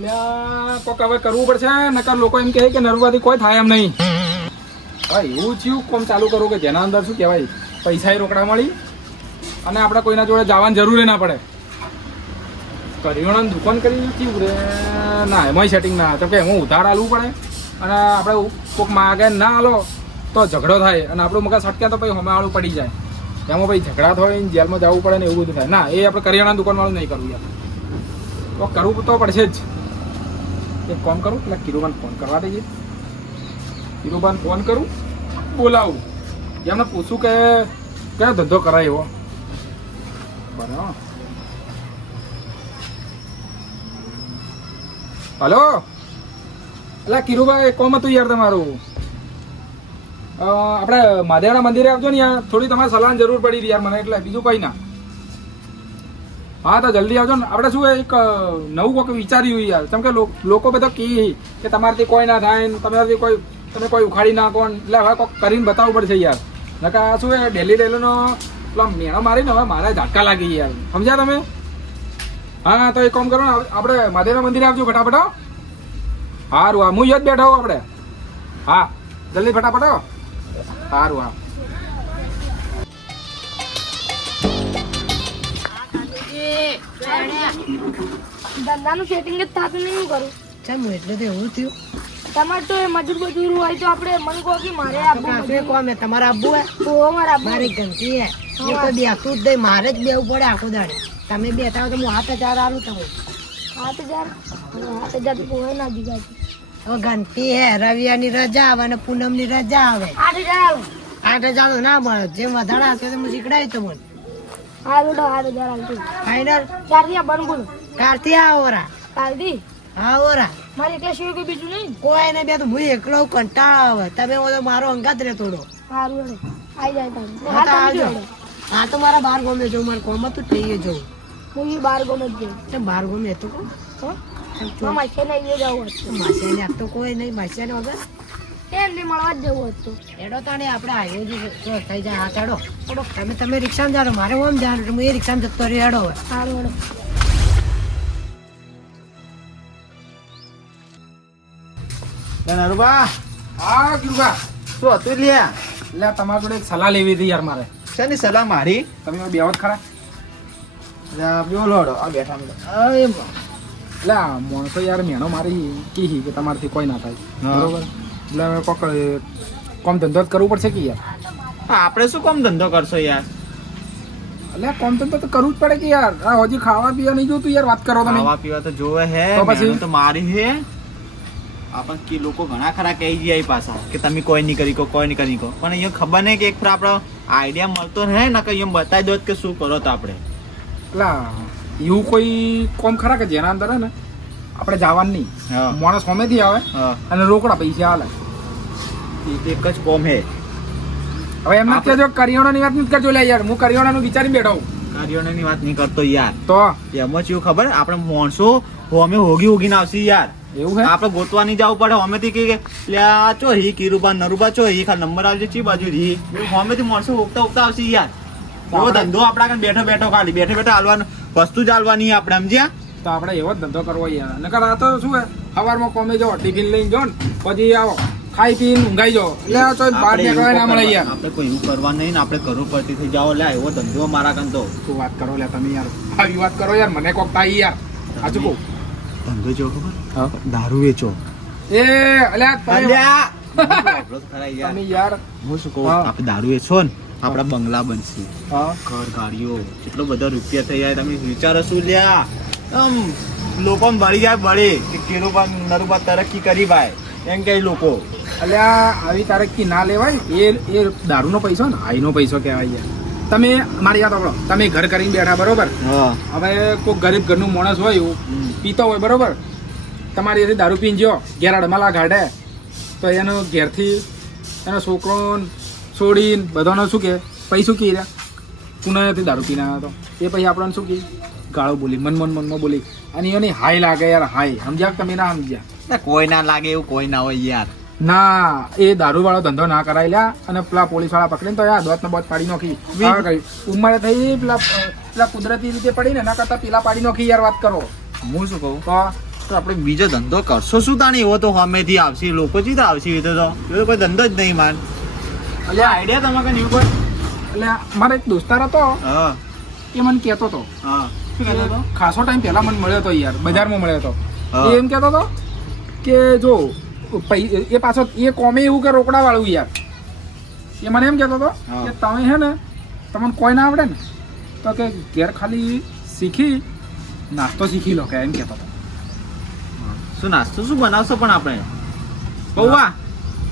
કોક હવે કરવું પડશે નકર લોકો એમ કહે કે નર્મદાથી કોઈ થાય એમ નહીં. હા એવું થયું કોમ ચાલુ કરું કે જેના અંદર શું કહેવાય પૈસા રોકડા મળી અને આપણે કોઈના જોડે જવાની જરૂર ના પડે. કરિયાણાની દુકાન કરી કેવું રે ના એમાંય સેટિંગ ના તો કે એમાં ઉધાર આલવું પડે અને આપણે કોઈક માગે ના આલો તો ઝઘડો થાય અને આપણું મગજ સટક્યા તો પછી હમાવાળું પડી જાય એમાં પછી ઝઘડા થાય જેલમાં જવું પડે ને એવું બધું થાય ના એ આપણે કરિયાણા દુકાનવાળું નહીં કરવું યાર. તો કરવું તો પડશે જ. એક કામ કરું પેલા કિરુબાને ફોન કરવા દઈએ. કિરુબાને ફોન કરું બોલાવું એમને પૂછું કે કયો ધંધો કરાય એવો બરાબર. હલો એટલે કિરુભાઈ કોમ હતું યાર તમારું આપણે મહાદેવના મંદિરે આવજો ને યાર થોડી તમારે સલાહની જરૂર પડી હતી યાર મને એટલે બીજું કંઈ ના. હા તો જલ્દી આવજો ને. આપણે શું એક નવું કોઈક વિચાર્યું યાર કેમ કે લોકો બધા કહે કે તમારાથી કોઈ ના થાય ને તમારાથી તમે કોઈ ઉખાડી નાખો ને એટલે હવે કોઈક કરીને બતાવવું પડશે યાર નકા શું એ ડેલીનો પેલો મેણો મારીને હવે મારે ઝાટકા લાગી યાર સમજ્યા તમે. હા તો એક કામ કરો ને આપણે મહાદેવના મંદિરે આવજો ફટાફટ. સારું હા હું યાદ બેઠા હોઉં આપણે. હા જલ્દી ફટાફટ. સારું હા. ધંધાનું સેટિંગ જ થતું નહીં કરું ચાલ એટલે તો એવું થયું. તમારે તો મજૂર હોય તો આપણે મને કહો કે મારે આપવું કોમ હે તમારે આબુ હે મારે આપવું મારી ગમતી હે એ તો બેઠું જ નહીં મારે જ બેવું પડે આખો દાડે. તમે બેઠા હો તો હું 8,000 આલું તમે. 8,000 તો કોઈ ના દીધા હવે ઘંટી હે રવિવારની રજા આવે અને પૂનમની રજા આવે. 8,000 8,000 તો ના મળે જેમ વધારે હશે તો હું શીખડાય તો મને હારું તો 8,000 આવતું ફાઈનલ. ચારથી બન બોલો કારથી આવરા કાલથી આવરા મારે એકલા સિવાય કોઈ બીજું નહીં. કોઈ ને બે તો હું એકલો કંટાળો આવે તમે તો મારો અંગાત રે થોડો. સારું હેડો આવી જાય તમે હા તો આવજો. હા તો મારા બાર ગમે જવું મારે કોમ હતું થઈ જવું. હું એ 12 ગમે જ જઉં. બાર ગમે તો કહું માસે ને એ જવું હતું માસિયાને આપ તો કોઈ નહીં માસિયાને વગર એમને મળવા જ જવું હતું. એડો તાણે આપણે આવ્યો જ થઈ જાય. હા ચાડો તમે રિક્ષામાં જાડો મારે ઓમ જાડો હું એ રિક્ષામાં જતો રહ્યો હેડો હવે. સારું હેડો. નરુબા હા કિરુબા શું હતું લ્યા? એટલે તમારા જોડે એક સલાહ લેવી હતી યાર મારે. શેની સલાહ મારી? તમે બેવત ખરા બોલો આ બેઠા એટલે આ માણસો યાર મેણો મારી કી કે તમારાથી કોઈ ના થાય બરોબર એટલે હવે કોક કોમ ધંધો જ કરવું પડશે કે યાર. આપણે શું કામ ધંધો કરશો યાર? એટલે કોમ ધંધો તો કરવું જ પડે કે યાર. આ હજી ખાવા પીવા નહીં જોતું યાર વાત કરો તમે. ખાવા પીવા તો જોવે હે તો પછી? મહેનત તો મારી હે. આપણ કે લોકો ઘણા ખરા કહી જાય પાછા કે તમે કોઈ નહીં કરી કો કોઈ નહીં કરી કો પણ અહીંયા ખબર નહીં કે એક આપણો આઈડિયા મળતો રહે ને કે અહીંયા બતાવી દો કે શું કરો તો આપણે. એટલે એવું કોઈ કોમ ખરા કે જેના અંદર હે ને આપણે જવાનું નહીં હા. માણસ સામેથી આવે હા અને રોકડા પૈસા હાલે. એક જ કોમ હે. હવે એમ નથી કહેજો કરિયાણાની વાત નથી કરજો લે યાર. હું કરિયાણાનું વિચારીને બેઠો હું. કાર્યોની વાત નહીં કરતો યાર. તો એમાં શું ખબર આપણે માણસો હોમે હોગીને આવશે યાર. એવું હે આપણે ગોતવા નહીં જવું પડે. હોમેથી કે લ્યા ચો હી કિરુબા નરુબા ચો હી ખાલી નંબર આવશે ચી બાજુ રી હોમેથી માણસો ઉગતા આવશે યાર. એવો ધંધો આપણા કાન બેઠો બેઠો ખાલી બેઠો બેઠો હાલવાનું વસ્તુ જ હાલવાની આપણે સમજ્યા. તો આપણે એવો જ ધંધો કરવો યાર. નકર આ તો શું હે સવારમાં કોમે જાઓ ટિફિન લઈને જાઓ ને પછી આવો ખાઈ પીને ઊંઘાઈ જાઓ એટલે આ તો બહાર નીકળવા ના મળે યાર. આપણે કોઈ એવું કરવા નહીં ને આપણે કરોડ પડતી થઈ જાઓ લે એવો ધંધો મારા કાન તો. શું વાત કરો લે તમે યાર. આવી વાત કરો યાર મને કોક થાય યાર. સાચું કહું ધંધો જો ખબર દારૂ વેચો. એ અલ્યા તમે તમે યાર હું શું કહું હા. આપણે દારૂ વેચો ને આપડા બંગલા બનશે હા ઘર ગાડીઓ કેટલો બધા રૂપિયા થઈ જાય. તમે વિચારો શું લ્યા આમ લોકો બળી જાય બળે કે કેરુબા નરુબા તરક્કી કરી ભાઈ એમ કે લોકો. અલ્યા આવી તારક્કી ના લેવાય. એ દારૂનો પૈસો ને હાઈનો પૈસો કહેવાય યાર. તમે મારી વાત સાંભળો તમે ઘર કરીને બેઠા બરોબર. હા હવે કોઈ ગરીબ ઘરનું માણસ હોય એવું પીતો હોય બરોબર તમારી એથી દારૂ પીને જો ઘેર અડમાલા કાઢે તો એનો ઘેરથી એનો છોકરો છોડીને બધાનો શું કે પૈસું કી રહ્યા પુનાથી દારૂ પીને આવ્યો હતો એ પછી આપણને શું કી ગાળો બોલી મનમાં બોલી અને એની હાઈ લાગે યાર હાઈ સમજ્યા તમે ના સમજ્યા. કોઈ ના લાગે એવું કોઈ ના હોય યાર. ના એ દારૂ વાળો ધંધો ના કરાય લ્યા. અને પેલા પોલીસ વાળા પકડીને તો યાર દોત બોત પાડી નાખી ઉંમરે થઈ પેલા કુદરતી રીતે પડી ને એના કરતા પેલા પાડી નાખી યાર વાત કરો. હું શું કહું તો તો આપણે બીજો ધંધો કરશો શું તાણી? એવો તો સામેથી આવશે, લોકો ચીતા આવશે, એ તો એવો કોઈ ધંધો જ નહીં માન. એટલે આઈડિયા તમારે કઈ કોઈ? એટલે મારો એક દોસ્તાર હતો, હા એ મને કહેતો હતો હા. શું કહેતો હતો? ખાસો ટાઈમ પહેલા મને મળ્યો હતો યાર, બજારમાં મળ્યો હતો. હા. એ એમ કહેતો હતો કે જો એ પાછો એ કોમે એવું કે રોકડા વાળું યાર. એ મને એમ કહેતો હતો હા. કે તમે છે ને તમને કોઈ ના આવડે ને તો કે ઘેર ખાલી શીખી નાસ્તો શીખી લો કે એમ કહેતો હતો. શું નાસ્તો શું બનાવશો પણ આપણે? પૌવા?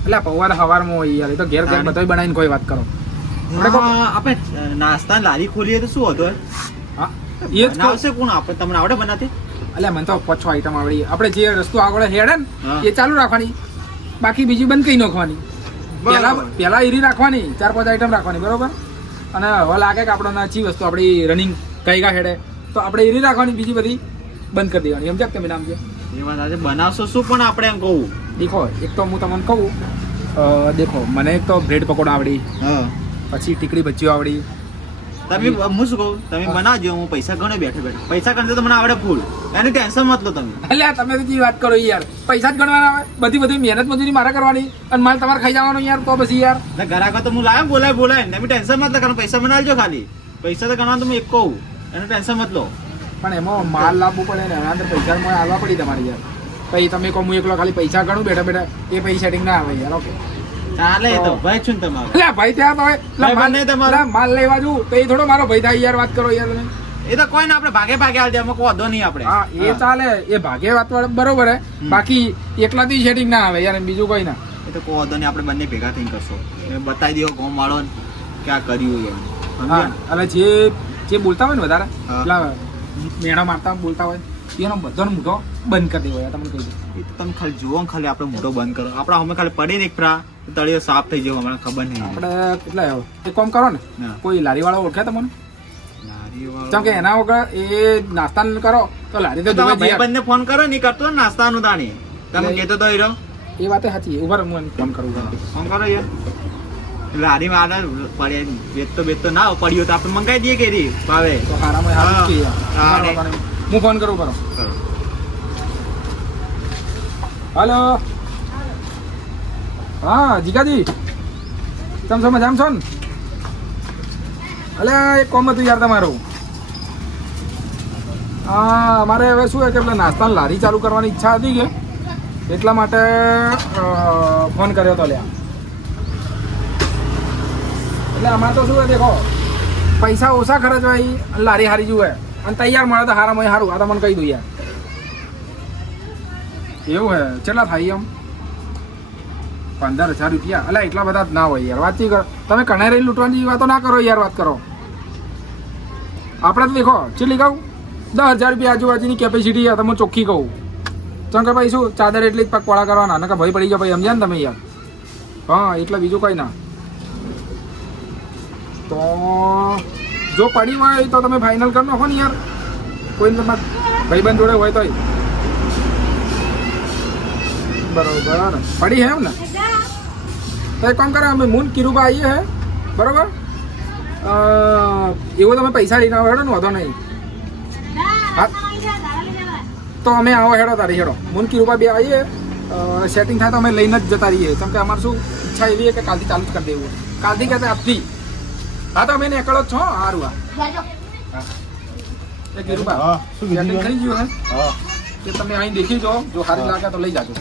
એટલે પૌવા સવારમાં હોય યાર, એ તો ઘેર ઘેર બધોય બનાવીને કોઈ વાત કરો. આપણે નાસ્તા લારી ખોલીએ તો શું હતું? હા એ જ કહું. બનાવશે કોણ? આપણે તમને આવડે બનાવતી? એટલે મને તો 5-6 આઈટમ આવડી. આપણે જે રસ્તો આગળ હેડે ને હા. એ ચાલુ રાખવાની, બાકી બીજી બંધ કરી નાખવાની. બરાબર. પહેલા એરી રાખવાની, 4-5 આઈટમ રાખવાની, બરોબર. અને હવે લાગે કે આપણને ચી વસ્તુ આપણી રનિંગ કઈ ગા હેડે તો આપણે એરી રાખવાની, બીજી બધી બંધ કરી દેવાની. સમજ્યા તમે નામ છે? એ વાત આજે બનાવશો શું પણ આપણે એમ કહું? દેખો એક તો હું તમને કહું, દેખો મને એક તો બ્રેડ પકોડા આવડી, હા. પછી ટીકડી ભજીઓ આવડી. તમે હું શું કહું, તમે બનાવજો, હું પૈસા ગણે બેઠે બેઠે. પૈસા ગણતે તો મને આવડે ફૂલ, એની ટેન્શન મત લો તમે. અલ્યા તમે તો જે વાત કરો યાર, પૈસા જ ગણવાના આવે, બધી મહેનત મજૂરી મારે કરવાની અને માલ તમારે ખાઈ જવાનો યાર, તો પછી યાર. ને ઘરાકો તો હું લાવ્યો, બોલાય તમે ટેન્શન મત લો, કારણ પૈસા બનાવજો ખાલી. પૈસા તો ગણવા તો હું એક કહું, એનું ટેન્શન મત લો. પણ એમાં માલ લાવવું પડે ને, એના અંદર પૈસા આવવા પડી તમારે યાર. પછી તમે કહો હું એકલો ખાલી પૈસા ગણું બેઠા બેઠા, એ પછી સેટિંગ ના આવે યાર. ઓકે ચાલે એ તો ભાઈ છું ને તમારે. એટલે ભાઈ ત્યાં તો ભાઈ બંને તમારે. માલ લેવા જવું તો એ થોડો મારો ભાઈ થાય યાર, વાત કરો યાર તમે. એ તો કોઈ ને આપણે ભાગે ભાગે હાલ દે, એમાં કોઈ વાંધો નહીં આપણે. હા એ ચાલે, એ ભાગે વાત બરોબર હે, બાકી એકલાથી સેટિંગ ના આવે યાર, બીજું કોઈ ના. એ તો કોઈ વાંધો નહીં, આપણે બંને ભેગા થઈને કરશો. એ બતાવી દો ગામ વાળો ને કે આ કર્યું એમ. હા એટલે જે બોલતા હોય ને વધારે, હા. એટલે મેણા મારતા બોલતા હોય એનો બધાનો મોઢો બંધ કરી દેવો યાર, તમને કહી દઉં. એ તો તમે ખાલી જુઓ ને, ખાલી આપણે મોટો બંધ કરો. આપણા અમે ખાલી પડી ને એક ફરા તળિયો સાફ થઈ જવો, અમને ખબર નહીં. આપણે એટલે એક કામ કરો ને, હા. કોઈ લારી વાળો ઓળખે તમને? લારીવાળો. જેમ કે એના વગર એ નાસ્તા કરો તો લારી તો તો જોવે જ ભાઈ યાર. બંને ફોન કરો ને, ઈ કરતો ને નાસ્તાનું તાણી. તમે એટલે- કહેતો તો હીરો એ વાત સાચી. ઉભા રહો, હું એને ફોન કરું. ફોન કરો યાર. લારી માં પડે બેત તો ના પડ્યો તો આપણે મંગાવી દઈએ કે રી ભાવે. તો હારામાં હારું જ કે યાર. હા, ઉભા રહો, ને. હું ફોન કરું. કરો. કરો. હાલો. હા જીગાજી, તમે છો મજામાં છો ને? અલે એક કોમ હતું યાર તમારું. હા મારે હવે શું છે કે પેલા નાસ્તાની લારી ચાલુ કરવાની ઈચ્છા હતી કે એટલા માટે ફોન કર્યો હતો લ્યા. એટલે અમારે તો શું છે દેખો, પૈસા ઓછા ખર્ચવાય અને લારી હારી જુએ અને તૈયાર મળે તો હારામાં સારું. આ તો મને કહી દઉં યાર. એવું હે? કેટલા થાય એમ? 15,000 રૂપિયા? અલા એટલા બધા જ ના હોય યાર, વાતચીત કરો. તમે કનેરી લૂંટવાની વાતો ના કરો યાર, વાત કરો. આપણે તો દેખો ચેટલી કહું, 10,000 રૂપિયા આજુબાજુની કેપેસિટી છે, તમે ચોખ્ખી કહું. ચમ કે ભાઈ શું ચાદર એટલી જ પગપાળા કરવાના, નકર ભાઈ પડી ગયા ભાઈ, સમજ્યા ને તમે યાર. હા એટલે બીજું કંઈ ના. તો જો પડી હોય તો તમે ફાઇનલ કરી નાખો ને યાર, કોઈ તમારા ભાઈબંધ જોડે હોય તોય. બરોબર પડી હે એમ ને? તો એક કામ કરો, અમે મૂન કિરુબા આવીએ હે, બરોબર. એવો તમે પૈસા લઈને આવો હેડો ને, વાંધો નહીં. હા તો અમે આવો હેડો તારી હેડો. મૂન કિરુબા બે આવીએ, સેટિંગ થાય તો અમે લઈને જ જતા રહીએ. કેમ કે અમારે શું ઈચ્છા એવી છે કે કાલથી ચાલુ જ કરી દેવું. કાલથી કહેતા આજથી. હા તો અમે નીકળો જ છો. સારું. હા એ કિરુબા હા, શું કીધું? સેટિંગ થઈ ગયું હે હા. કે તમે અહીં દેખી જો, જો સારી લાગે તો લઈ જાજો.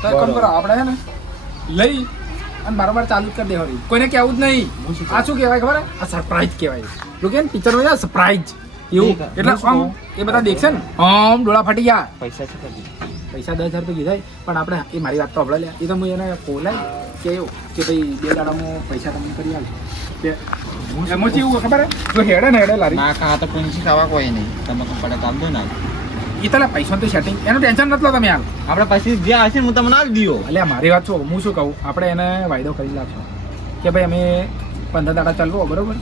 તો એક કામ કરો, આપણે હે ને લઈ અને બરાબર ચાલુ જ કરી દેવાની, કોઈને કહેવું જ નહીં. આ શું કહેવાય ખબર હે? આ સરપ્રાઈઝ કહેવાય. જો કે પિક્ચરમાં યાર સરપ્રાઈઝ એવું, એટલે આમ એ બધા દેખશે ને આમ ડોળા ફાટી ગયા. પૈસા છે પૈસા 10,000 રૂપિયા કીધા, પણ આપણે એ મારી વાત તો હમણાં લે, એ તો હું એને બોલાય કે એવું કે ભાઈ 2 દાડામાં પૈસા તમને કરી આવું. એમાં એવું ખબર હે, જો હેડે ને હેડે લારી ના ખા તો પૂંછી ખાવા કોઈ નહીં. તમે પડે ચાલ દો ના. એ તો પૈસા તો સેટિંગ, એનું ટેન્શન નથી લો તમે યાર. આપણે પછી જે હશે ને હું તમને આવી દીધો. એટલે મારી વાત શું, હું શું કહું, આપણે એને વાયદો કરી નાખશો કે ભાઈ અમે 15 દાડા ચાલવો, બરોબર.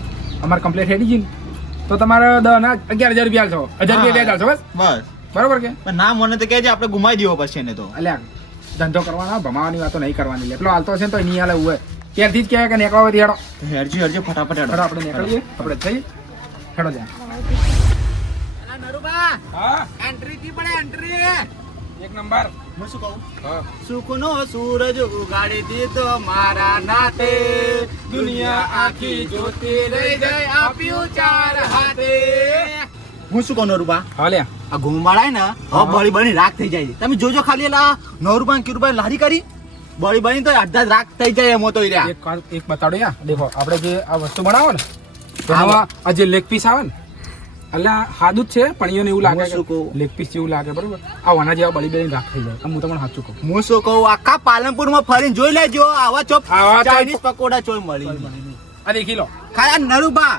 અમારે કમ્પ્લીટ હેડી ગઈ તો તમારે 11,000 રૂપિયા આલશો, 1,000 રૂપિયા ચાલશો બસ, બસ. બરોબર કે? પણ ના મને તો કહેજે, આપણે ગુમાઈ દેવો પછી એને તો. અલ્યા ધંધો કરવાનો, ભમાવાની વાતો નહીં કરવાની. લે પેલો હાલતો છે ને તો નહીં હાલે એવું ત્યારથી જ કહેવાય કે નીકળવા હોય હેડો. હેરજો ફટાફટ હેડો. હેડો આપણે નીકળીએ, આપણે જઈએ હેડો ત્યાં. નરુબા હા એન્ટ્રી થી પડે એન્ટ્રી. એક નંબર. હું શું કહું હા. સુખનો સૂરજ ઉગાડી દીધો મારા નાતે દુનિયા આખી જોતી રહી જાય આપ્યું ચાર હાથે. હું શું કહું નરુબા હા લ્યા. આ ઘુમાળાય ને હવે બળી બળી રાખ થઈ જાય છે. તમે જોજો ખાલી એલા 9 રૂપિયા 9 રૂપિયા લારી કરી બળી બળી તો અડધા રાખ થઈ જાય એમ તો ઈર્યા. એક બતાડો યા દેખો આપણે જે આ વસ્તુ બનાવો ને એમાં આ જે લેગ પીસ આવે ને એટલે સાદું જ છે પણ એને એવું લાગે હું શું કે કહું? લેગ પીસ જેવું લાગે બરોબર આ વાના જેવા બળી બળી રાખ થઈ જાય આમ હું તમને સાચું કહું. હું શું કહું આખા પાલનપુરમાં ફરીને જોઈ લેજો આવા ચોપ આવા ચોપ- ચાઇનીઝ પકોડા ચોય મળી આ દેખી લો. ખાલી આ નરુબા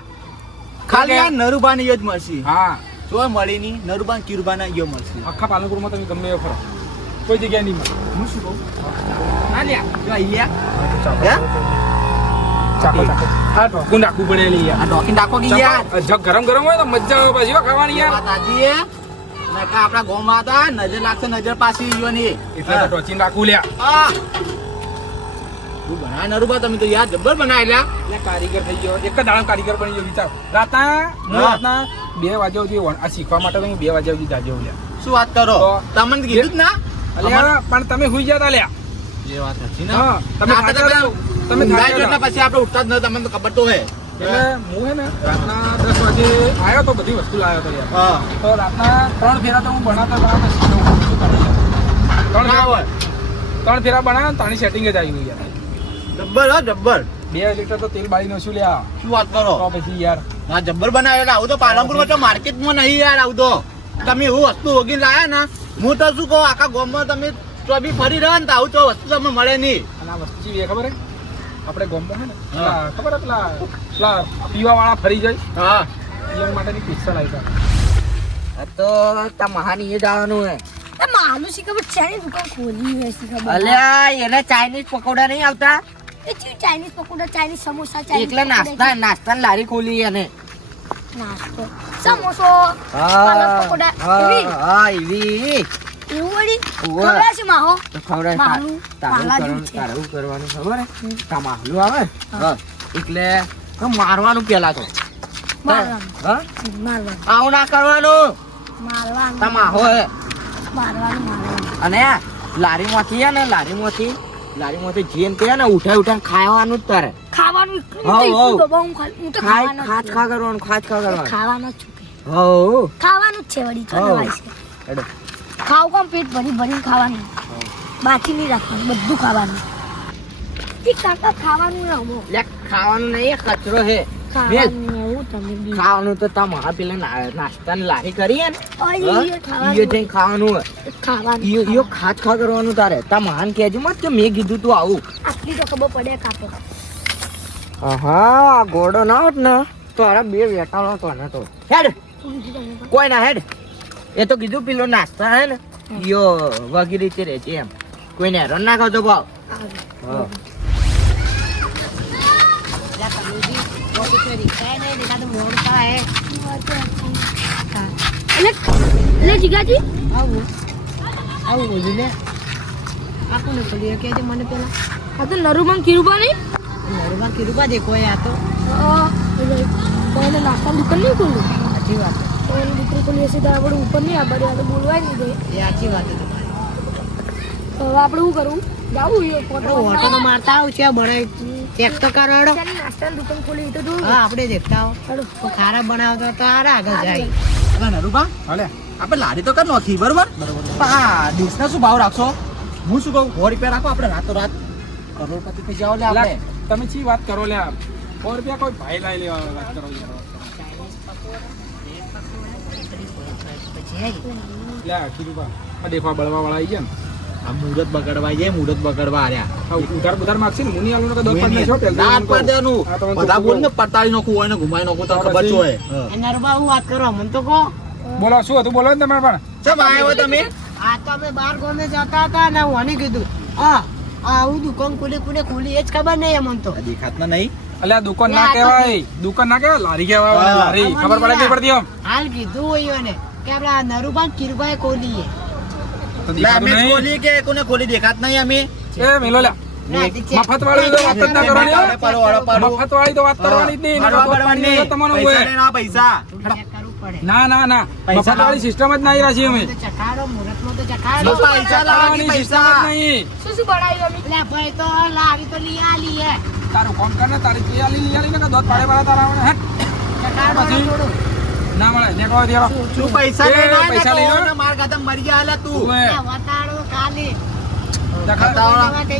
ખાલી આ નરુબા ને જ મળશે હા ચોય મળી ની નરુબા ને કિરુબા ના યો મળશે. આખા પાલનપુરમાં તમે ગમે એ ફરો કોઈ જગ્યાએ નહીં મળે. હું શું કહું ના લ્યા જો અહીંયા હે ચાકો ચાકો આ ઢોકું નાખવું પડે લી યાર. આ ડોકીન ડાકો ગઈ યાર જગ ગરમ ગરમ હોય તો મજા આવે પછી હો ખાવાની યાર. વાત આજી હે નકા આપડા ગોમાં હતા નજર લાગશે નજર પાછી યો ની એટલે તો ટોચીને રાખવું લ્યા. આ તું બનાય નરુબા તમે તો યાર જબ્બર બનાયેલા. એટલે કારીગર થઈ ગયો એક જ દાડમ કારીગર બની ગયો વિચાર. રાતના 2 વાગ્યા સુધી આ શીખવા માટે તો હું 2 વાગ્યા સુધી જાગ્યો લ્યા. શું વાત કરો તો તમને તો કીધું જ ના અલ્યા પણ તમે હુઈ ગયા તા લ્યા. જે વાત હતી ને હા તમે આપણે થાક્યા તો હતા. તમે ઊંઘાઈ થાક્યા ગયો એટલે હતા. પછી આપણે ઉઠતા જ ન તમને તો ખબર તો હે એટલે હું હે ને રાતના 10 વાગે આવ્યો તો બધી વસ્તુ લાવ્યો તો યાર. હા તો રાતના 3 ફેરા તો હું બનાવતા બનાવતા શીખો શું કરું યાર. ત્રણ ના ફેરા- હોય 3 ફેરા બનાવ્યા તાણી સેટિંગ જ આવી ગયું યાર. જબ્બર હો જબ્બર 2 લીટર તો તેલ બાળી નો શું લ્યા. શું વાત કરો તો પછી યાર હા જબ્બર બનાવેલા આવું તો પાલનપુરમાં તો માર્કેટમાં નહીં યાર આવું તો તમે એવું વસ્તુ ઓગીને લાયા ને હું તો શું કહું આખા ગામમાં તમે તો બી ફરી રહો ને તો આવું તો વસ્તુ તમને મળે નહીં. અને આ વસ્તુ જેવી ખબર હે આપણે ગોમમાં હે ને હા. પેલા ખબર હે પેલા પીવા વાળા ફરી જાય હા એમ માટેની પિક્ચર આવી હતા. તો તમાહાની એ જવાનું હે માનું શી ખબર ચાઇનીઝ દુકાન ખોલી હોય શી ખબર. અલ્યા એને ચાઇનીઝ પકોડા નહીં આવતા એ ચી Chinese pakoda Chinese samosa Chinese એટલે નાસ્તા નાસ્તાની લારી ખોલી એને નાસ્તો સમોસો પાલક પકોડા એવી હા એવી એવું વળી ઉવ્વ. ખબર છે માહો તો ખબર માહલું, માલા જેવું છે. તારું કરવાનું ખબર હે તમાહલું આવે હા એટલે મારવાનું પેલા તો મારવાનું હા મારવાનું આવું ના કરવાનું મારવાનું તમાહો હે મારવાનું અને લારીમાંથી હે ને લારીમાંથી જેમ કે ને ઉઠાઈ ખાવાનું જ તારે ખાવાનું એટલું હાવ, તો હાવ. એટલું દબાવું હું તો ખાવાનો ખાજ ખા કરવાનું ખાવાનો જ છું કે. હો ખાવાનું જ છે વળી હાવ. ચલવાય છે હેડો ખાવ કોમ પેટ ભરી ભરીને ખાવાનું બાકી નહીં રાખવાનું બધું ખાવાનું ઈ કાકા ખાવાનું ના હમો લે ખાવાનું નહીં એ કચરો હે ખાવાનું ને એવું તમે બી ખાવાનું તો તમારા પેલા નાસ્તાની લારી કરીએ ને ઓય હા? ઈ ઈયો ખાવાનું જઈને ખાવાનું હોય ખાવાનું ઈયો ખાજ ખા કરવાનું તારે તમારાને કહેજો મત કે મેં કીધું તું આવું આટલી તો ખબર પડે કાપો હા ગોળો ના હોત ને તો અરે 2 વેટાણો તો ને તો હેડ કોઈ ના હેડ એ તો કીધું પેલો નાસ્તા હે ને ઈયો વગી રીતે રહે છે એમ કોઈને હેરાન ના કરતો ભાવ હા રિક્ષા નહીં દેખા તો મોડ થાય એટલે જીગાજી આવું આવું બોલ્યું ને આ કોને ખોલ્યું કે મને પેલા આ તો નરુબન કિરુબાની નરુબા કિરુબા દેખો આ તો કોઈને નાસ્તાની દુકાન નહીં ખોલું સાચી વાત તો એની દુકાન ખોલી હશે તો આપણે ઉપર નહીં આબાડી આ તો બોલવાય નહીં દે એ સાચી વાત છે તમારી તો હવે આપણે શું કરવું જાવું એ ફોટો ઓટો તો મારતા આવું છે બને ચેક તો કરો હેડો ત્યાંની નાસ્તાની દુકાન ખોલી એ તો જોવું હા આપણે દેખતા આવો તો ખારા બનાવતો તો હારા આગળ જાય હવે નરુબા હાલે આપણે લારી તો કર નોખી બરોબર પણ આ ડીશના શું ભાવ રાખશો હું શું કહું 100 રૂપિયા રાખો આપણે રાતો રાત કરોડપતિ થઈ જાવ લે આપણે તમે ચી વાત કરો લ્યા 100 રૂપિયા કોઈ ભાઈ લાઈ લેવા વાત કરો યાર. લ્યા કીધું આ દેખવા બળવા વાળા આવી ગયા ને આ મુહૂર્ત બગડવા જાય મુહૂર્ત બગડવા આર્યા હા, ઉધાર બધાર માગશે ને મુની આલું કે 10 પાંચ છો પેલા ના પાડ દેવાનું બધા બોલ ને પડતાળી નાખું હોય ને ઘુમાઈ નાખું તો ખબર જ હોય એ નરુબા હું વાત કરો મને તો કહો બોલો શું હતું બોલો ને તમારે પણ ચમ આવ્યો તમે આ તો અમે બાર ગામે જતા હતા ને હું કીધું હા આવું દુકાન ખુલી એ જ ખબર નહીં અમને તો દેખાતના નહીં અલ્યા દુકાન ના કહેવાય દુકાન ના કહેવાય લારી કહેવાય હા. લારી ખબર પડે કે પડતી આમ હાલ કીધું હોય ને કે આપડા નરુબા કિરુબાએ ખોલીએ તો લે દેખાતું અમે નહીં. ખોલી કે કોને ખોલી દેખાત નહીં અમે એ મેલો લ્યા મફત વાળી તો વાત જ ના કરવાની હો. મફત વાળી તો વાત કરવાની જ નહીં હળવા પડવાની નહીં. તમારું પૈસા હોય લઈને આવો, પૈસા ચેક કરવું પડે ના ના ના પૈસા મફતવાળી સિસ્ટમ જ નહીં રાખી અમે તો ચખાડો મુહૂર્તમાં તો ચખાડો પૈસા લાવવાની સિસ્ટમ પૈસા જ નહીં શું શું બનાવ્યું અમે એટલે ભાઈ તો લાવી તો લઈ આલી હે તારું કોમ કર ને તારી લઈ આલી ને કે દોત પાડે વાળા તારા આવડે હટ ચખાડો પછી? થોડું ના મળે નેકળો દેવા તું પૈસા એ, લઈને આય પૈસા લઈ લો. ને માર ખાતે મરી ગયા હાલે તું ઉવે. વતાડો ખાલી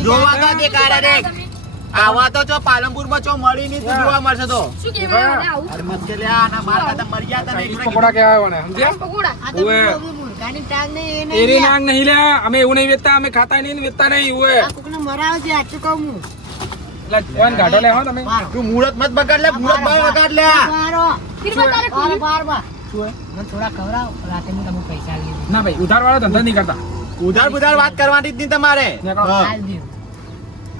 જોવા તો દેખાડે રે આવા તો ચો પાલનપુર માં ચો મળી ની તું જોવા મળશે તો શું કહેવાય મને આવું અરે મત કે લે આના માર ખાતે મરી ગયા તને ચાઇનીઝ પકોડા કેવા હોય ને સમજ્યા પકોડા આ તો ઉવે. મુર્ગાની ટાંગ ને એ એરી નહીં નાંગ નહીં લ્યા અમે એવું નહીં વેચતા અમે ખાતા નહીં ને વેચતા નહીં ઉવે આ કોકને મરાવ છે આચું કહું હું એટલે જોવાન ગાઢો લે હો તમે મારો તું મુહૂર્ત મત બગાડ લે મુહૂર્ત ભાઈ બગાડ લે મારો કિરબા તારે બાર ખુલી બાર બાર શું હોય? મને થોડા ખવડાવ રાતે હું તમને પૈસા લઈ ના ભાઈ ઉધાર વાળો ધંધો નહીં કરતા ઉધાર બુધાર વાત કરવાની જ નહીં તમારે નેકળો. હા. આલ દઉં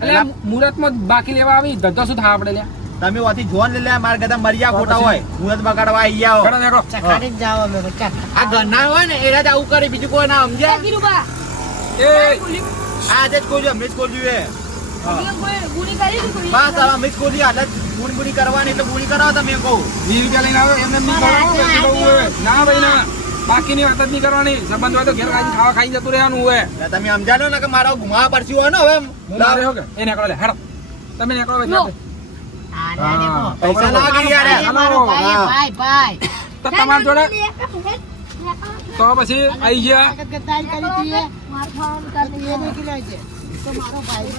એટલે મુહૂર્તમાં બાકી લેવા આવી ધંધો શું થાય આપણે લ્યા તમે ઓથી જોન લે લે માર ગધા મરિયા ખોટા હોય મુહૂર્ત બગાડવા આઈ જાઓ ઘડો નેકળો ચખાડી જ જાવ અમે ચખા આ ઘરના હોય ને એના જ આવું કરે બીજું કોઈ ના સમજ્યા કિરબા એ આ જ કોઈ અમૃત કોલ્યું હે કોઈ ગુની કરી દીધું બસ હવે અમૃત કોલ્યું હાલત ગુણ ગુણી કરવાની એટલે ગુણી કરાવો તમે કહું 20 રૂપિયા લઈને આવ્યો એમને એમ નહીં કરવાનું. પછી કહું હોય. ના ભાઈ ના બાકીની વાત જ નહીં કરવાની સંબંધ હોય તો ઘેર આવીને ખાવા ખાઈ જતું રહેવાનું હોય એટલે તમે સમજ્યા લો ને કે મારા ગુમાવા પડશે હોય ને હવે હું મારે હો કે એ નેકળો લે હેડો તમે નેકળો હવે લો. જાતે. અરે દેખો પૈસા લાગે યાર અમારો ભાઈ હા. ભાઈ ભાઈ તો તમારા જોડે તો પછી આવી ગયા ગદ્દારી કરી હતી એ. માર ખાવાનું તો તું એ દેખી લે છે તો મારો ભાઈ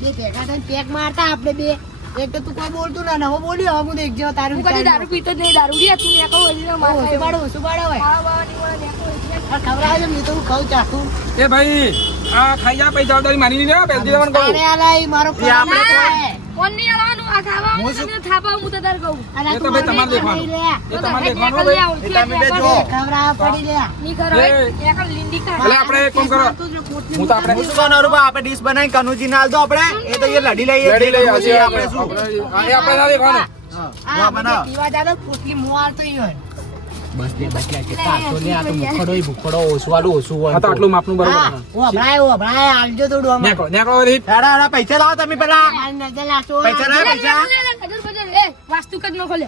બે ભેગા થઈને પેક મારતા આપણે બે એક તો તું કોઈ બોલતું ના હવે બોલ્યો હવે હું દેખજો તારું હું કદી દારૂ પીતો જ નહીં દારૂ રી તું નેકો ઓલી માર ખાય શું પાડો હોય ખાવા બાવાની વાળા નેકો ઓલી આ ખવડાવજો મેં તો હું ખાઉં ચાખું એ ભાઈ આ ખાઈ જા પૈસા જવાબદારી માની નહીં લેવા પહેલથી તમને કહું તારે આલાઈ મારો એ આપણે ખવડાવ ના. કોણ નહીં આવાનું આ ખાવા હું હું તને થાપા હું તો તાર કહું અરે એ તો તું ભાઈ મને તમારે ખવડાવી દેખવાનું. લે. એ તમારે નેકો દેખવાનું લઈ ભાઈ. આવું. એ તમે બે નેકો જો. ખવડાવવા પડી લે નહીં કરો એ. નેકો લીંડી કાઢ એટલે આપણે એક કામ કરો હું તો આપણે હું શું કહું નરુબા આપણે ડીશ બનાવી કનુજી ના આલ દો આપણે એ તો એ લડી લઈએ લડી લઈએ હજી આપણે શું આપણે ના દેખવાનું હા, આ જો બનાવો. પીવા જાડો પોટલી મોવાર તો ઈ હોય બસ લે બસ લે કેટલા આટલો લે આ તો મુખડો ય ભૂખડો ઓછું આલું ઓછું હોય આ તો આટલું માપનું હા બરોબર ઓ ભરાય આલજો થોડું અમાર નેકળો નેકળો વળી. હેડા હેડા પૈસા લાવો તમે પેલા આ નજર લાગશો પૈસા લાવો પૈસા કદર બદર એ વાસ્તુ કદ નો ખોલે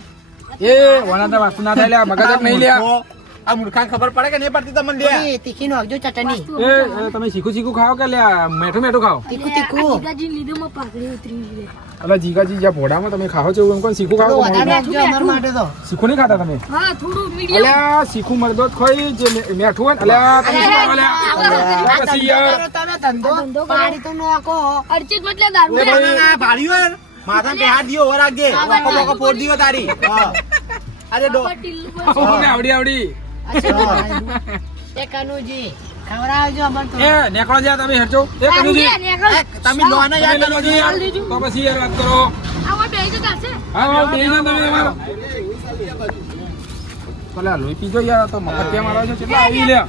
એ વણાતા વાસ્તુ ના થાય લ્યા મગજ જ નહીં લ્યા આ મૂર્ખાને ખબર પડે કે નહીં પડતી તમને લે થોડી તીખી નાખજો ચટણી એ તમે શીખું શીખું ખાઓ કે લ્યા મેઠું મેઠું ખાઓ તીખું તીખું જીગાજી લીધે માં પાઘડી ઉતરી ગઈ એટલે જીગાજી જ્યાં ભોડામાં તમે ખાઓ છો એમ કોણ શીખું ખાઓ થોડું કે વધારે મોડું? નાખજો અમારા માટે તો શીખું નહીં ખાતા તમે હા થોડું મીડિયમ અલ્યા શીખું મરદો જ ખોઈ જે મેઠું હોય ને અલ્યા તમે શું ખાઓ લ્યા? આ પછી ધંધો યાર કરો તમે ધંધો પાડી તો નાખો અર્ચિત મતલબ દારૂ એ ભાઈ ના ભાડ્યું હે ને માથામાં બેહાડ દિયો ઓર રાખજે મોકો મોકો ફોડ દિયો તારી હા અરે ડો ઓને આવડી આવડી એ કનુજી ખવડાવજો અમાર તો એ નેકળો જ્યાં તમે હેઠજો એ કનુજી તમે લો ને યાર તમે કનુજી યાર. તો પછી યાર વાત કરો આવા બે તો ચાલશે હા હા બેહી જાઓ તમે અમારો ભલા લોહી પીજો યાર તો મફત કેમ મારો છો કેટલા આવી લ્યા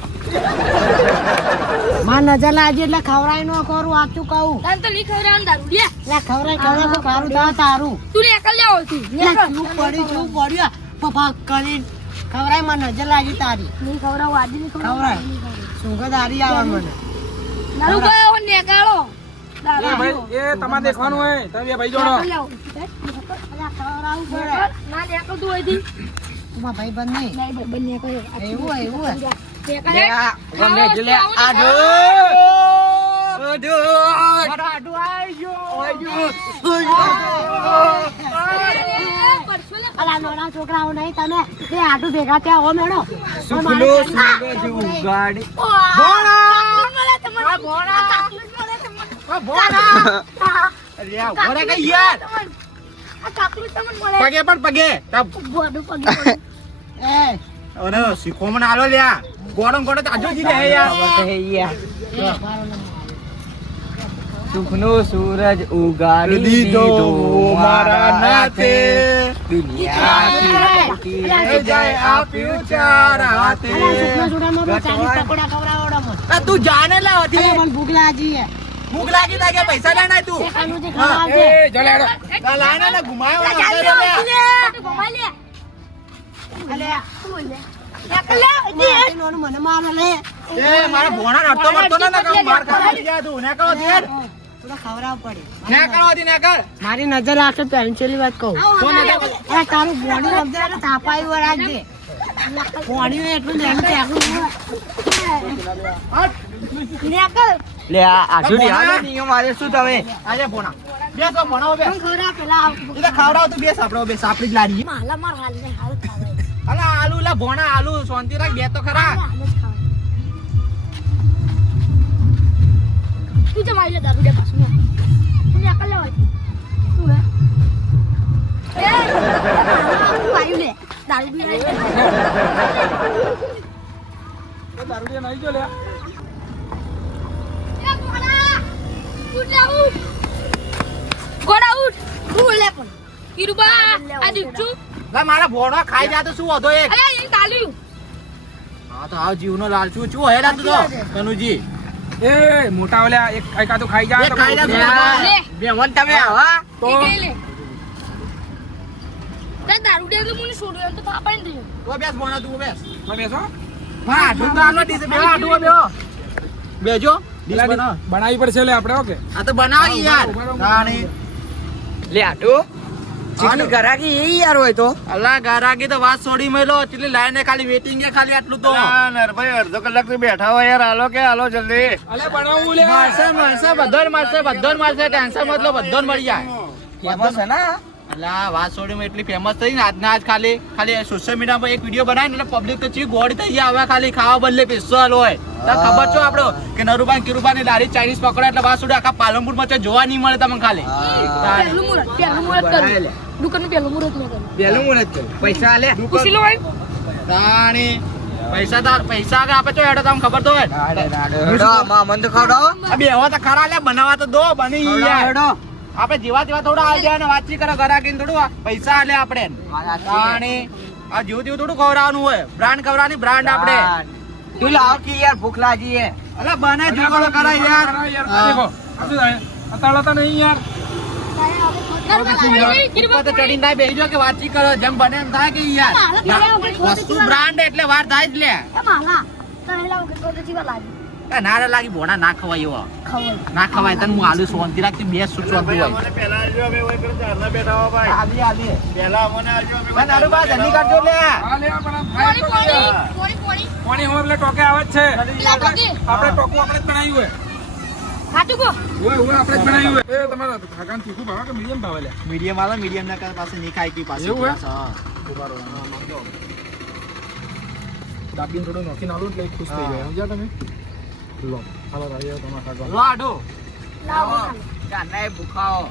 માં નજર લાગી એટલે ખવડાવી નો કરું આચું કહું તાન તો નહીં ખવડાવવાનું દારૂ લે એટલે ખવડાવી તો ખારું થાય તારું તું ને એકલ જાવ તું એટલે શું પડ્યું પપ્પા કરીને ખવડાવી માં નજર લાગી તારી નહીં ખવડાવ આજે નહીં ખવડાવ સુગંધારી આવે મને દારૂ ગયો ને કાળો એ ભાઈ એ તમારે દેખવાનું હોય તમે બે ભાઈ જોડો એટલે ખવડાવવું પડે ના એકલ તું હોય થી તમારા ભાઈ બંધ નહીં નહીં ભાઈ બંને કહે એવું એવું લે આ ગમે જ લે આડો આડો અલા નાના છોકરાઓ નહીં તમે તે આટું ભેગા ત્યાં હો મેળો સુખલો સુગજ ઉગાડી અરે આ ઓરે કઈ યાર પગે પણ પગે એ અરે શીખોમણ આલો લ્યા ગોડમ ગોડો તાજો જી લે યાર સુખનો સૂરજ ઉગાડી દીધો દીધો મારા નાથે દુનિયાથી એ જાય આપ્યું ચાર હાથે છોકરા છોકરામાં તો 40 પકોડા ખવડાવડો મને આ તું જાને લા હતી મને ભૂખ લાગી હે ભૂખ લાગી તા કે પૈસા લેના તું તે કાનુજી એ ખવડાવજે જલે આડો આ લાઈને ને ઘુમાયો ને નોનું મને મારે લે એ મારા ભોણા નડતો મરતો ના ના માર ખાવા ગયા તું ને કરો દેર થોડા ખવડાવ પડે ને કરો દી ને કર મારી નજર રાખે પેન્સિલી વાત કહું કોને તારું બોડી સમજે થાપાયું રાખજે પાણી એટલું લેવું છે આપણું નેકલ લે આ આઠું રિહાડો નિયમ મારે શું તમે આજે ભોણા બેસ તો ભણાવો બેસ પણ ખવડા પેલા એ તો ખાવડાવ તું બેસ આપણો બેસ આપણી જ લાડી માલા માર હાલ ને હાલ ખાવાય અલા આલુ લા ભોણા આલુ શાંતિ રાખ બે તો ખરા હાલ જ ખાવાય તું તો મારી લે દારૂ દે પાછું તું નેકલ લેવા તું હે એ પાયું લે દારૂ પી રહી તો દારૂ પીને આવી ગયો લે એ ગોડા ઉઠ લે ઉઠ ગોડા ઉઠ તું લે પણ કિરુબા આ દીકુ લા મારા ભોણા ખાઈ જા તો શું હતો એક અરે એ તાલ્યું હા તો આવ જીવનો લાલચુ ચુ હેડા તું તો કનુજી એ મોટા ઓલ્યા એક એકાદું ખાઈ જા એક ખાઈ જા તું તો. લે બે મન તમે આવા તો ઈ લે તે દારૂ દે તો મને છોડ્યો એમ તો થાપાઈ ને દે તું બેસ ભોણા તું બેસ તમે બેસો હા આઠું તો આલો ડીશ બે આઠું બેજો ડીશ બનાવ બનાવી પડશે લે આપણે ઓકે આ તો બનાવી યાર તાણી લે આઠું ચીકની ગરાકી એ યાર હોય તો અલ્લા ગારાગી તો વાત છોડી મેલો એટલી લાઈને ખાલી વેટિંગ છે ખાલી આટલું તો નરભાઈ અડધો કલાક થી બેઠા હોય યાર હાલો કે હાલો જલ્દી અલે બનાવું લે મારશે બધો જ મારશે ટેન્શન મતલબ બધો જ મળી જાય ફેમસ છે ને અલ્લા વાત છોડી મેં એટલી ફેમસ થઈ ને આજના આજ ખાલી સોશિયલ મીડિયા પર એક વિડીયો બનાવીને એટલે પબ્લિક તો ચી ગોળી થઈ ગયા હવે ખાલી ખાવા બદલે પિસ્તોલ હોય તો ખબર છો આપણો કે નરુબાન કિરુબાની લારી ચાઇનીઝ પકડે એટલે વાત છોડી આખા પાલનપુર માં જોવા નહીં મળે તમને ખાલી પહેલું મુરત કર્યું દુકાનનું પહેલું મુરત મેં કર્યું પેલું મુરત છે પૈસા લે ખુશી લો ભાઈ તાણી પૈસા આગળ આપે છો એડો તમને ખબર તો હોય હેડો મન તો ખવડાવો આ બે હવા તો ખરા લે બનાવવા તો દો બની યાર હેડો આપણે જેવા થોડા આવી જાય ને વાતચીત કરે ગરાકીને થોડું પૈસા આલે આપણે તાણી આ જેવું તેવું થોડું ખવડાવવાનું હોય બ્રાન્ડ ખવડાવવાની બ્રાન્ડ આપણે તું લાવ કે યાર ભૂખ લાગી હે અલા બને જુગાડો કરાય યાર દેખો આ શું થાય અતાળા તો નહીં યાર ઉપર તો ચડીને થાય બેસી જાઓ કે વાતચીત કરો જેમ બને એમ થાય કે યાર વસ્તુ બ્રાન્ડ એટલે વાર થાય જ લે માલા તને લાવ કે તો જીવા લાગી ના રે લાગી ભોણા ના ખવાય એવો ખવાય ના ખવાય તને હું આલુ શાંતિ રાખતી બે સૂચવાનું હોય અમને પહેલા આવજો અમે ઓય પર ચારના બેઠા હો ભાઈ આલી પહેલા અમને આવજો અમે ના દારૂ બા જલ્દી કાઢજો લે આ લે પણ આમ ખાય તો પાણી હોય એટલે ટોકે આવે જ છે આપણે ટોકું આપણે જ બનાવ્યું હોય હાટુ કો ઓય આપણે જ બનાવ્યું હોય એ તમારા ખાગાન તીખું ભાવે કે મીડિયમ ભાવે લે મીડિયમ વાળા મીડિયમ ના પાસે નહીં ખાય કી પાસે એવું હે? હા દાબીને થોડું નોખી નાલું એટલે ખુશ થઈ જાય સમજ્યા તમે લો હાલો રાયો તમારા ખાગા લો આડો લાવો કાના ભૂખાઓ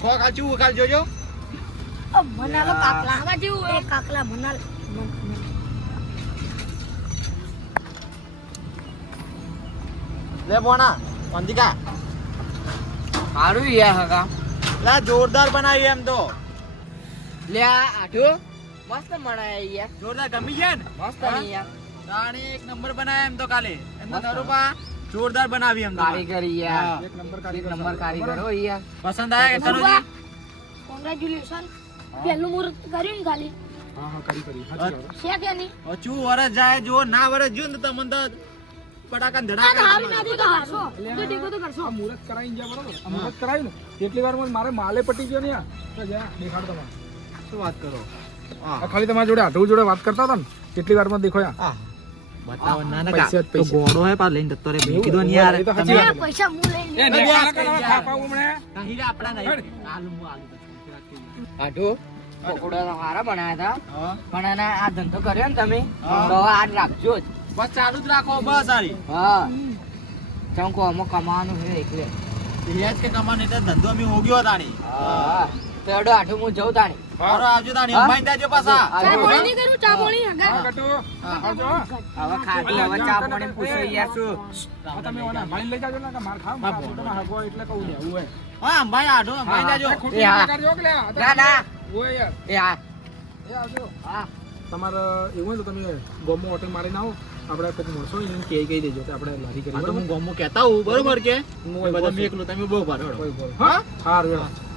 ખો કાચું ઉકાલ જોજો મનાલો કાકલા આવા જેવું એ કાકલા મનાલ લે બોણા અંતિકા સારું યાર હકા લા જોરદાર બનાવી એમ તો લે આ આઠું મસ્ત બનાયા યાર જોરદાર ગમી ગયા ને મસ્ત નહીં યાર તાણી એક નંબર બનાવ્યા એમ તો કાલે એમ તો નરુબા જોરદાર બનાવી એમ તો કારીગરી યાર હા. એક નંબર એક નંબર કારીગર હો યાર પસંદ આયા કે તનુજી કોંગ્રેચ્યુલેશન પહેલું મુહૂર્ત કર્યું ને ખાલી હા હા કરી સાચી વાત. છે કે નહીં અચું વરસ જાય જો ના વરસ જો ને તો તમને તો પટાકા આ તો ધડાકા હારી ના તો હારશો તો ટેકો તો કરશો આ મુહૂર્ત કરાવીને જ્યાં બરોબર આ મુહૂર્ત કરાવ્યું ને કેટલી વારમાં મારે માલે પટી ગયો ને યાર તો જ્યાં દેખાડ તમારે શું વાત કરો હા આ ખાલી તમારા જોડે આઢું જોડે વાત કરતા હતા ને કેટલી વારમાં દેખો યાર બતાવો ના ના પૈસા જ તો પૈસા. ગોળો હે પા લઈને જતો રે કીધું ને યાર એ તો સાચી વાત. પૈસા હું લઈ એ લઉં. નેકાળા કરવા ખાપાવું હમણે. નહીં રે આપડા નહીં આલુ મુ આલુ આઠું પકોડા તો સારા બનાયા હતા હા પણ એને આ ધંધો કર્યો ને તમે હા. તો આજ રાખજો જ બસ ચાલુ જ રાખો બસ સારી હા ચમકો અમુક કમાવાનું છે એટલે યાદ કે કમાને એટલે ધંધો અમે હોગ્યો તાણી હા તો એડો આઠું હું જઉં તાણી મારો આવજો તાણી હા? અંબાઈ જાજો પાછા આવજો. ચા પાણી નહીં કરું ચા પાણી હા, હંગા ગટુ. આવજો. હવે ખાટું હવે ચા પાણી પૂછો યાર શું આ તમે ઓલા ભાઈને લઈ જાજો ને કે માર ખાવ મારા છોકરાના હગો એટલે કહું ને એવું હે. હા અંબાઈ આઢો અંબાઈ જાજો આ ખોટી એ હા. ના કરજો કે લે. આ તો ના, ના. ઓય યાર. એ હા એ આવજો. હા તમારે એવું હોય તો તમે ગોમો હોટેલ મારીને આવો આપણે કોઈક મળશો એને કહી દેજો કે આપણે લારી કરી આ તો હું બરોબર? ગોમો કહેતા હું બરોબર કે હું બધા બોલું. મેકલું તમે બહુ ભરો કોઈ બોલ. હા સારું હેડો.